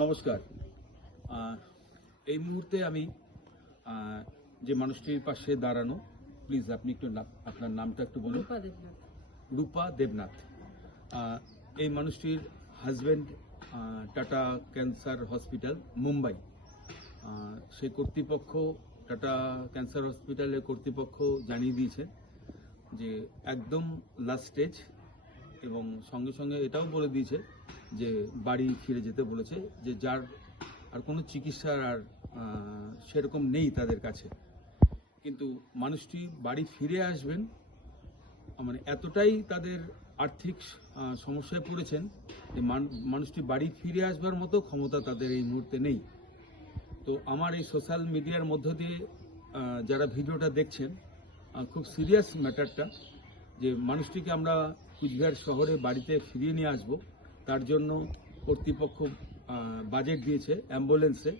নমস্কার। এই মুহূর্তে আমি যে মানুষটির পাশে দাঁড়ানো, প্লিজ আপনি একটু আপনার নামটা একটু বলুন। রূপা দেবনাথ। রূপা দেবনাথ। এই মানুষটির husband tata cancer hospital Mumbai, সেই কর্তৃপক্ষ, টাটা ক্যান্সার হসপিটালের কর্তৃপক্ষ জানিয়ে দিয়েছে যে একদম লাস্ট স্টেজ, এবং সঙ্গে সঙ্গে এটাও বলে দিয়েছে যে বাড়ি ফিরে যেতে বলেছে, যে যার আর কোনো চিকিৎসার আর সেরকম নেই তাদের কাছে। কিন্তু মানুষটি বাড়ি ফিরে আসবেন, মানে এতটাই তাদের আর্থিক সমস্যায় পড়েছেন যে মানুষটি বাড়ি ফিরে আসবার মতো ক্ষমতা তাদের এই মুহূর্তে নেই। তো আমার এই সোশ্যাল মিডিয়ার মধ্য দিয়ে যারা ভিডিওটা দেখছেন, খুব সিরিয়াস ম্যাটারটা, যে মানুষটিকে আমরা কুচবিহার শহরে বাড়িতে ফিরিয়ে নিয়ে আসব, তার জন্য কর্তৃপক্ষ বাজেট দিয়েছে অ্যাম্বুলেন্সে,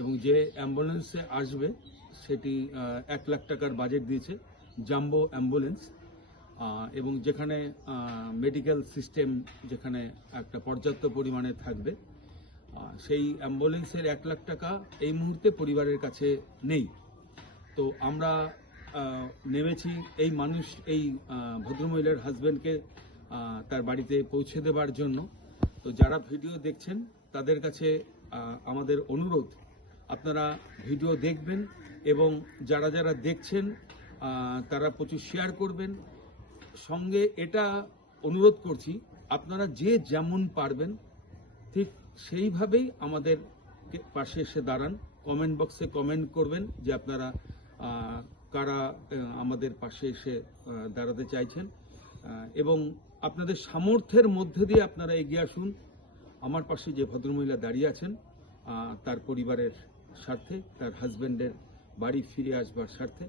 এবং যে অ্যাম্বুলেন্সে আসবে সেটি 1 লাখ টাকার বাজেট দিয়েছে, জাম্বো অ্যাম্বুলেন্স, এবং যেখানে মেডিকেল সিস্টেম যেখানে একটা পর্যাপ্ত পরিমাণে থাকবে, সেই অ্যাম্বুলেন্সের 1 লাখ টাকা এই মুহূর্তে পরিবারের কাছে নেই। তো আমরা নেমেছি এই ভদ্রমহিলার হাজব্যান্ডকে তার বাড়িতে পৌঁছে দেবার জন্য। তো যারা ভিডিও দেখছেন তাদের কাছে আমাদের অনুরোধ, আপনারা ভিডিও দেখবেন এবং যারা যারা দেখছেন তারা প্রচুর শেয়ার করবেন। সঙ্গে এটা অনুরোধ করছি, আপনারা যে যেমন পারবেন ঠিক সেইভাবেই আমাদের পাশে এসে দাঁড়ান। কমেন্ট বক্সে কমেন্ট করবেন যে আপনারা কারা আমাদের পাশে এসে দাঁড়াতে চাইছেন, এবং আপনাদের সামর্থ্যের মধ্যে দিয়ে আপনারা এগিয়ে আসুন। আমার পাশে যে ভদ্রমহিলা দাঁড়িয়ে আছেন, তার পরিবারের স্বার্থে, তার হাজব্যান্ডের বাড়ি ফিরে আসবার স্বার্থে।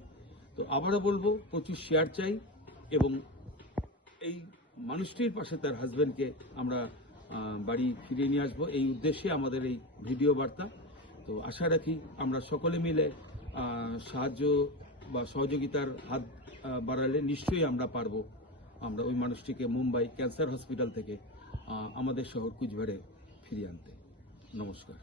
তো আবারও বলবো, প্রচুর শেয়ার চাই, এবং এই মানুষটির পাশে তার হাজব্যান্ডকে আমরা বাড়ি ফিরিয়ে নিয়ে আসবো, এই উদ্দেশ্যে আমাদের এই ভিডিও বার্তা। তো আশা রাখি আমরা সকলে মিলে সাহায্য বা সহযোগিতার হাত বাড়ালে নিশ্চয়ই আমরা পারবো আমরা ওই মানুষটিকে মুম্বাই ক্যান্সার হসপিটাল থেকে আমাদের শহর কুচবিহারে ফিরিয়ে আনতে। নমস্কার।